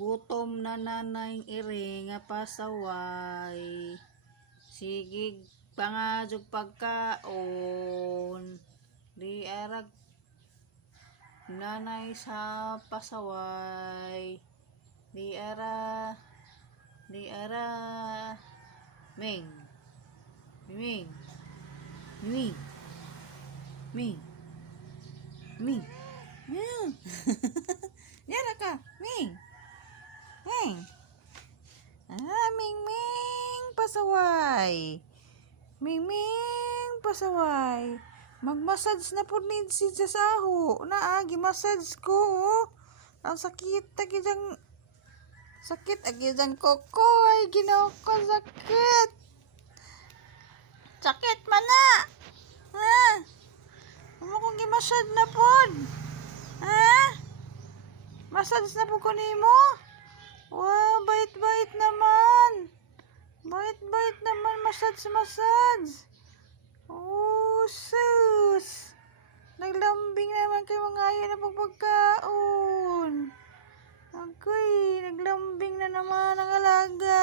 Gutom na nanay iri nga pasaway. Sigig pangajog pagkaon. Di arag nanay sa pasaway. Di ara Ming. Ming. Ming. Ming. Ming. Yara ka, Ming. Ming. Ming Ming pasaway. Ming Ming pasaway. Magmassage na po ni si Sasaho. Gimassage ko. Ang sakit agidang kokoy. Ginaw ko sakit. Sakit man na. Ano kong gimassage na po? Massage na po ko nimo. Wow, bait-bait naman. Bait-bait naman, massage. Oh, sus. Naglambing naman kay mga ayo na pagpagkaon. Agoy, naglambing na naman ang alaga.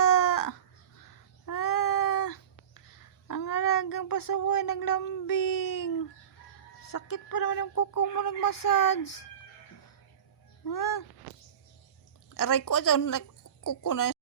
Ang alagang pasaway naglambing. Sakit pa naman yung kuko mo nagmassage. Aray ko dyan, kuko na